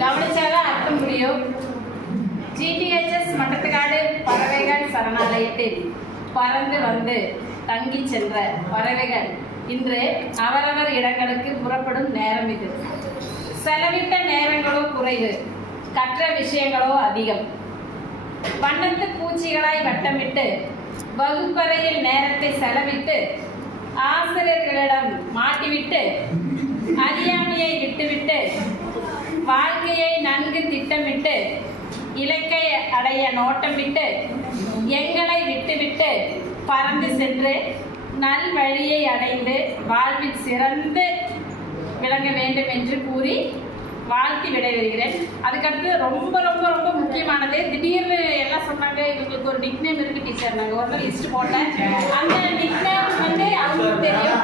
கவனிச்சாதான் அர்த்தம் முடியும். GTHS மட்டத்துக்காடு பறவைகள் சரணாலயத்தில் பறந்து வந்து தங்கி சென்ற பறவைகள் இன்று அவரவர் இடங்களுக்கு புறப்படும் நேரம் இது. செலவிட்ட நேரங்களோ குறைவு, கற்ற விஷயங்களோ அதிகம். வண்ணத்து பூச்சிகளாய் வட்டமிட்டு வகுப்பறையில் நேரத்தை செலவிட்டு ஆசிரியர்களிடம் மாட்டிவிட்டு அறியாமையை விட்டுவிட்டு வாழ்க்கையை நன்கு திட்டமிட்டு இலக்கை அடைய நோட்டமிட்டு எங்களை விட்டுவிட்டு பறந்து சென்று நல் வழியை அடைந்து வாழ்வில் சிறந்து விளங்க வேண்டும் என்று கூறி வாழ்த்தி விடைபெறுகிறேன். அதுக்கடுத்து ரொம்ப ரொம்ப ரொம்ப முக்கியமானது, திடீர்னு எல்லாம் சொன்னாங்க இவங்களுக்கு ஒரு நிக் நேம் இருக்கு டீச்சர். நாங்கள் ஒரு லிஸ்ட் போட்டேன். அந்த நிக் நேம் வந்து அவங்களுக்கு தெரியும்.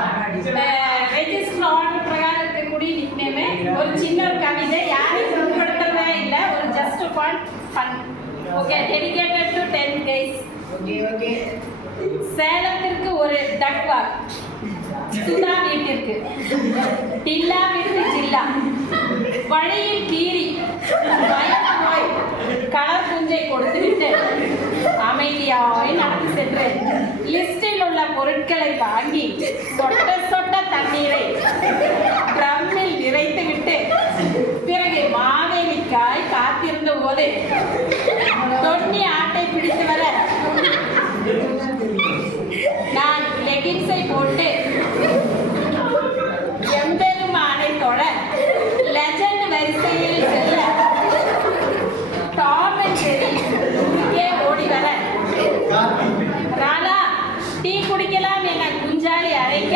ரெஜிஸ்டர் ஆர்டர் பிரகாரம் இருக்கக்கூடிய நிக் நேமு. ஒரு சின்ன ஒரு கவிதை, யாரையும் பொருட்படுத்தவே இல்லை, ஒரு just for fun. Okay, dedicated to 10 days. Okay. சேலத்திற்கு ஒரு டக்வார், சுதா வீட்டிற்கு, டில்லா வீட்டு ஜில்லா, வழியில் கீரி பயந்து போய் கலர் குஞ்சை கொடுத்துவிட்டு அமைதியாய் நடந்து சென்று லிஸ்டில் உள்ள பொருட்களை வாங்கி சொட்ட சொட்ட தண்ணீரை ட்ரம்மில் நிறைத்துவிட்டு பிறகு மாவேலிக்காய் காத்திருந்த போது தொண்ணி ஆட்டை பிடித்து வர நான் லெகின்ஸை போட்டு எம்பெருமானை தொட லெஜண்ட் வரிசையில் செல்ல டாம் அண்ட் ஜெர்ரி இங்கே ஓடி வர ராலா டீ குடிக்கலாம் என குஞ்சாலி அழைக்க